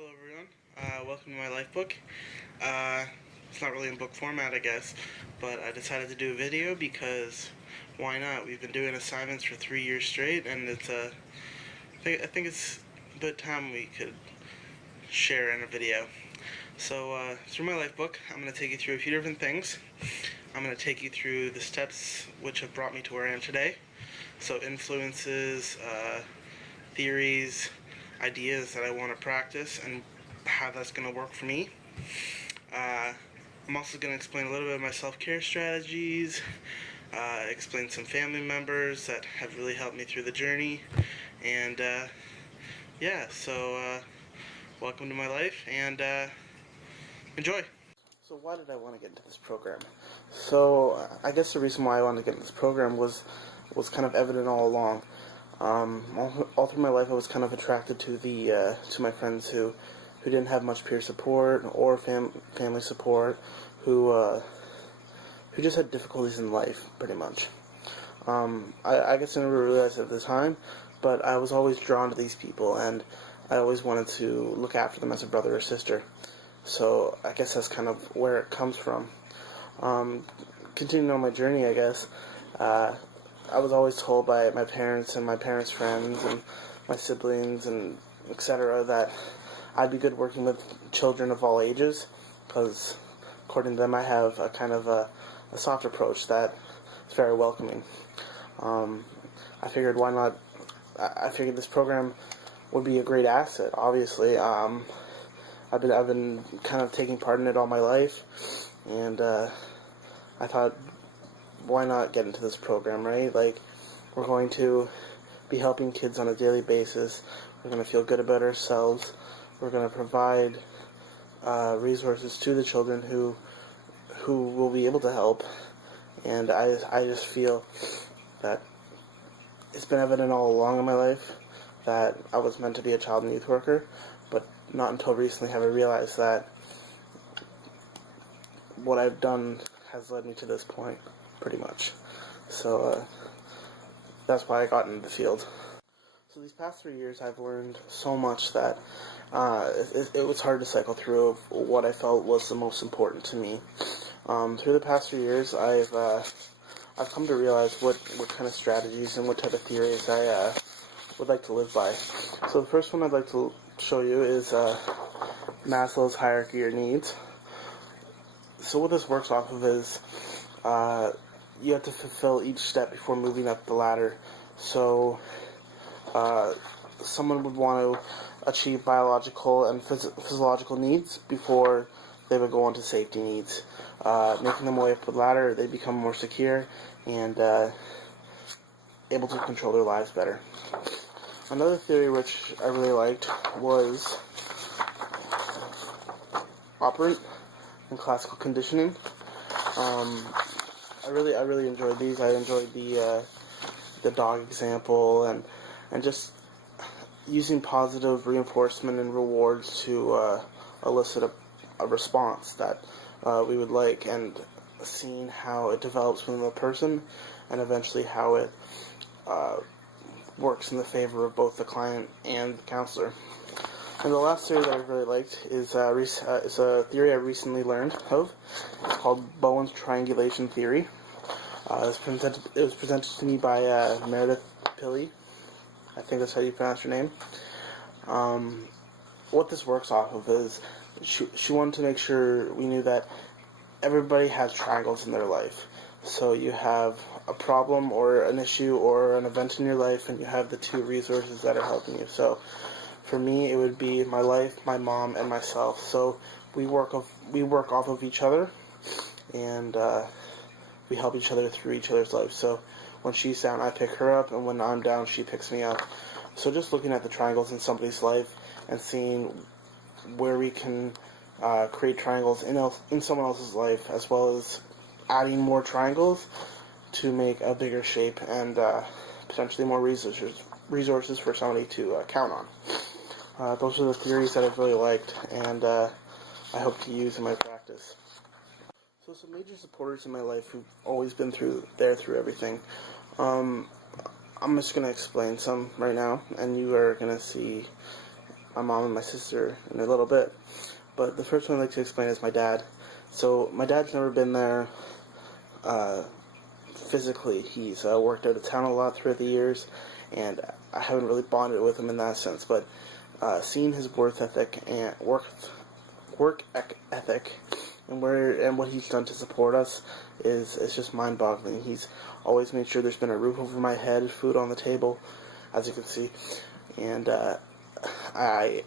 Hello everyone, welcome to my life book. It's not really in book format, I guess, but I decided to do a video because why not? We've been doing assignments for 3 years straight, and I think it's about time we could share in a video. So through my life book, I'm going to take you through a few different things. I'm going to take you through the steps which have brought me to where I am today. So influences, theories, ideas that I want to practice, and how that's going to work for me. I'm also going to explain a little bit of my self-care strategies, explain some family members that have really helped me through the journey, and so welcome to my life, and enjoy. So why did I want to get into this program? So I guess the reason why I wanted to get into this program was kind of evident all along. All through my life, I was kind of attracted to to my friends who didn't have much peer support or family support, who just had difficulties in life, pretty much. I guess I never realized it at the time, but I was always drawn to these people, and I always wanted to look after them as a brother or sister. So I guess that's kind of where it comes from. Continuing on my journey, I guess, I was always told by my parents and my parents' friends and my siblings and etc. that I'd be good working with children of all ages, because according to them I have a kind of a soft approach that is very welcoming. I figured why not, I figured this program would be a great asset, obviously. I've been kind of taking part in it all my life, and I thought, why not get into this program, right? Like, we're going to be helping kids on a daily basis. We're going to feel good about ourselves. We're going to provide resources to the children who will be able to help. And I just feel that it's been evident all along in my life that I was meant to be a child and youth worker, but not until recently have I realized that what I've done has led me to this point, pretty much. So that's why I got into the field. So these past 3 years I've learned so much that it was hard to cycle through of what I felt was the most important to me. Through the past 3 years I've come to realize what kind of strategies and what type of theories I would like to live by. So the first one I'd like to show you is Maslow's hierarchy of needs. So what this works off of is you have to fulfill each step before moving up the ladder. So someone would want to achieve biological and physiological needs before they would go on to safety needs. Making them way up the ladder, they become more secure and able to control their lives better. Another theory which I really liked was operant and classical conditioning. I really enjoyed these. I enjoyed the dog example and just using positive reinforcement and rewards to elicit a response that we would like, and seeing how it develops within the person and eventually how it works in the favor of both the client and the counselor. And the last theory that I really liked is a theory I recently learned of. It's called Bowen's triangulation theory. It was presented to me by Meredith Pilley. I think that's how you pronounce your name. What this works off of is she wanted to make sure we knew that everybody has triangles in their life. So you have a problem or an issue or an event in your life, and you have the two resources that are helping you. So for me, it would be my life, my mom, and myself. So we work off of each other, and we help each other through each other's lives. So when she's down, I pick her up, and when I'm down, she picks me up. So just looking at the triangles in somebody's life and seeing where we can create triangles in someone else's life, as well as adding more triangles to make a bigger shape and potentially more resources for somebody to count on. Those are the theories that I've really liked, and I hope to use in my practice. So some major supporters in my life who've always been through everything. I'm just going to explain some right now, and you are going to see my mom and my sister in a little bit. But the first one I'd like to explain is my dad. So my dad's never been there physically. He's worked out of town a lot throughout the years, and I haven't really bonded with him in that sense. But seeing his work ethic and and what he's done to support us is just mind-boggling. He's always made sure there's been a roof over my head, food on the table, as you can see, and I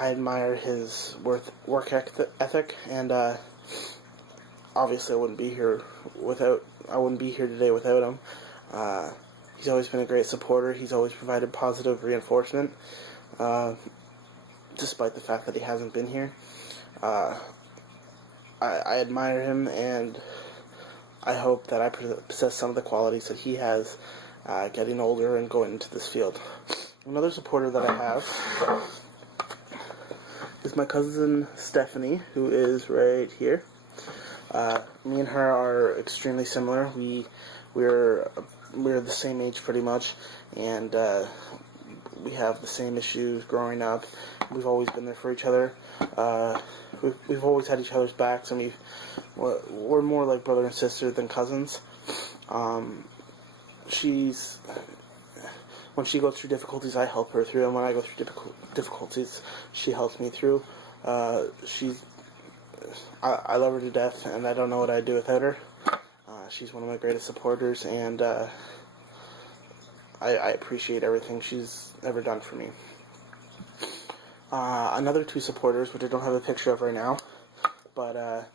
admire his work ethic, and obviously I wouldn't be here today without him. He's always been a great supporter. He's always provided positive reinforcement, despite the fact that he hasn't been here. I admire him, and I hope that I possess some of the qualities that he has getting older and going into this field. Another supporter that I have is my cousin Stephanie, who is right here. Me and her are extremely similar. We're the same age pretty much, and we have the same issues growing up. We've always been there for each other. We've always had each other's backs, and we're more like brother and sister than cousins. When she goes through difficulties, I help her through, and when I go through difficulties, she helps me through. I love her to death, and I don't know what I'd do without her. She's one of my greatest supporters, and I appreciate everything she's ever done for me. Another two supporters, which I don't have a picture of right now, but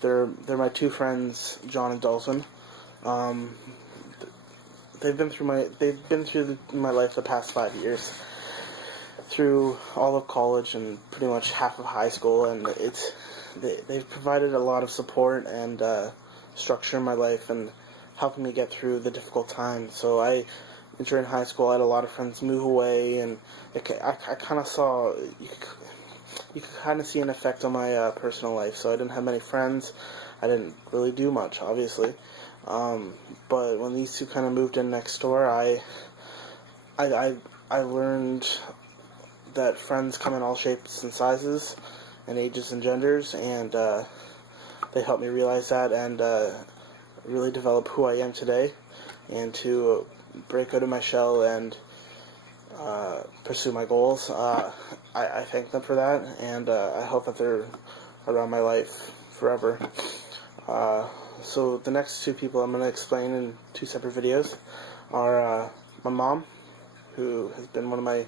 they're my two friends, John and Dalton. They've been through my life the past 5 years, through all of college and pretty much half of high school, and they've provided a lot of support and structure in my life and helping me get through the difficult times. So during high school, I had a lot of friends move away, and I kind of saw, you could kind of see an effect on my personal life. So I didn't have many friends. I didn't really do much, obviously. But when these two kind of moved in next door, I learned that friends come in all shapes and sizes and ages and genders, and they helped me realize that and really develop who I am today, and to break out of my shell and pursue my goals. I thank them for that, and I hope that they're around my life forever. So the next two people I'm going to explain in two separate videos are my mom, who has been one of my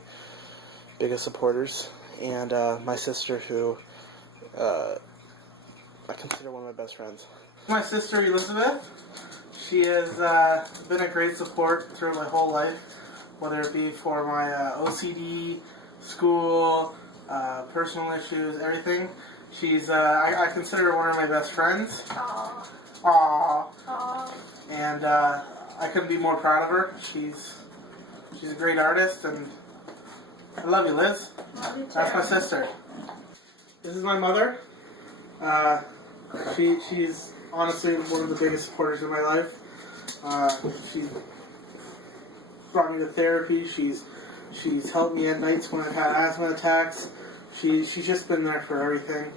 biggest supporters, and my sister, who I consider one of my best friends. My sister Elizabeth, she has been a great support through my whole life, whether it be for my OCD, school, personal issues, everything. She's I consider her one of my best friends. Aww. And I couldn't be more proud of her. She's a great artist, and I love you, Liz. Love you too. That's my sister. This is my mother. She's honestly one of the biggest supporters in my life. She brought me to therapy. She's helped me at nights when I've had asthma attacks. She's just been there for everything.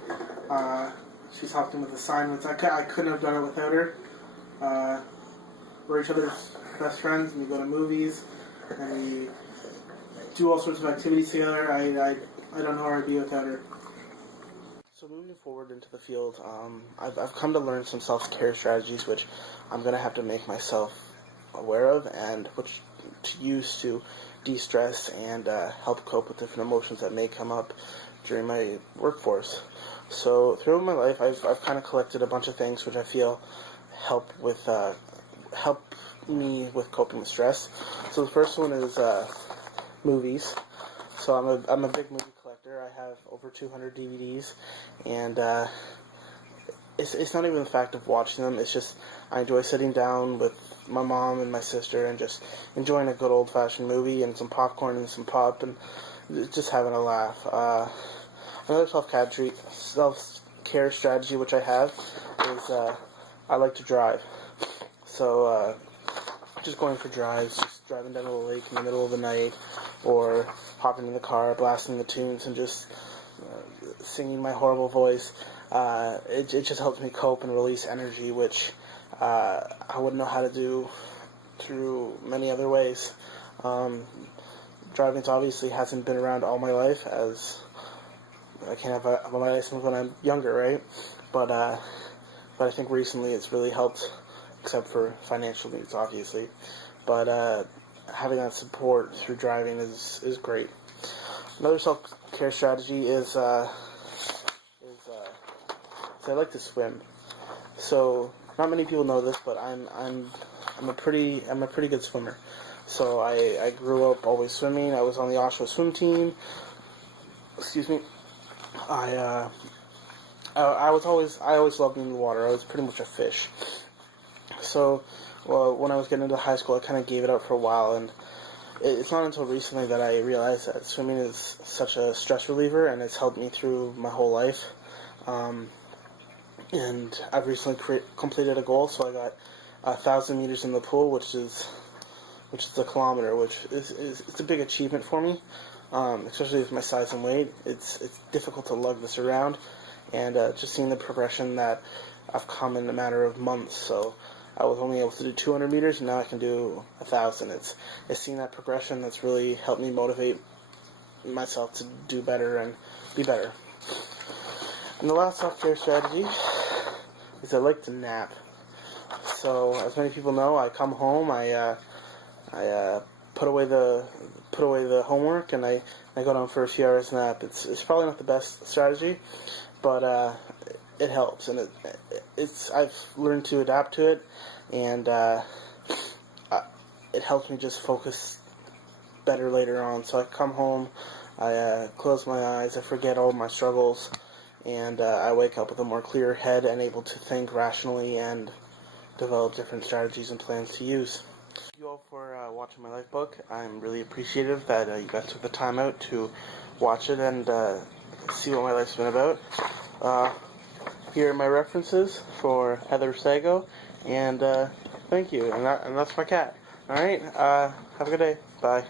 She's helped me with assignments. I couldn't have done it without her. We're each other's best friends, and we go to movies, and we do all sorts of activities together. I don't know where I'd be without her. So moving forward into the field, I've come to learn some self-care strategies, which I'm going to have to make myself aware of, and which to use to de-stress and help cope with different emotions that may come up during my workforce. So throughout my life, I've kind of collected a bunch of things which I feel help me with coping with stress. So the first one is movies. So I'm a big movie collector. I have over 200 DVDs, and it's not even the fact of watching them. It's just I enjoy sitting down with my mom and my sister and just enjoying a good old-fashioned movie and some popcorn and some pop and just having a laugh. Another self-care strategy which I have is I like to drive. So just going for drives, just driving down to the lake in the middle of the night, or hopping in the car, blasting the tunes, and just singing my horrible voice. It just helps me cope and release energy, which I wouldn't know how to do through many other ways. Driving obviously hasn't been around all my life, as I can't have my license when I'm younger, right? But I think recently it's really helped, except for financial needs, obviously. But having that support through driving is great. Another self-care strategy is I like to swim. So not many people know this, but I'm a pretty good swimmer. So I grew up always swimming. I was on the Oshawa swim team. Excuse me. I always loved being in the water. I was pretty much a fish. So, well, when I was getting into high school, I kind of gave it up for a while, and it's not until recently that I realized that swimming is such a stress reliever, and it's helped me through my whole life. And I've recently completed a goal, so I got 1,000 meters in the pool, which is a kilometer, which it's a big achievement for me, especially with my size and weight. It's difficult to lug this around, and just seeing the progression that I've come in a matter of months. So I was only able to do 200 meters, and now I can do 1,000. It's seeing that progression that's really helped me motivate myself to do better and be better. And the last self-care strategy is I like to nap. So as many people know, I come home, I put away the homework, and I go down for a few hours nap. It's probably not the best strategy, but it helps, and I've learned to adapt to it, and it helps me just focus better later on. So I come home, I close my eyes, I forget all my struggles, and I wake up with a more clear head and able to think rationally and develop different strategies and plans to use. Thank you all for watching my life book. I'm really appreciative that you guys took the time out to watch it and see what my life's been about. Here are my references for Heather Sago, and thank you. And that's my cat. All right. Have a good day. Bye.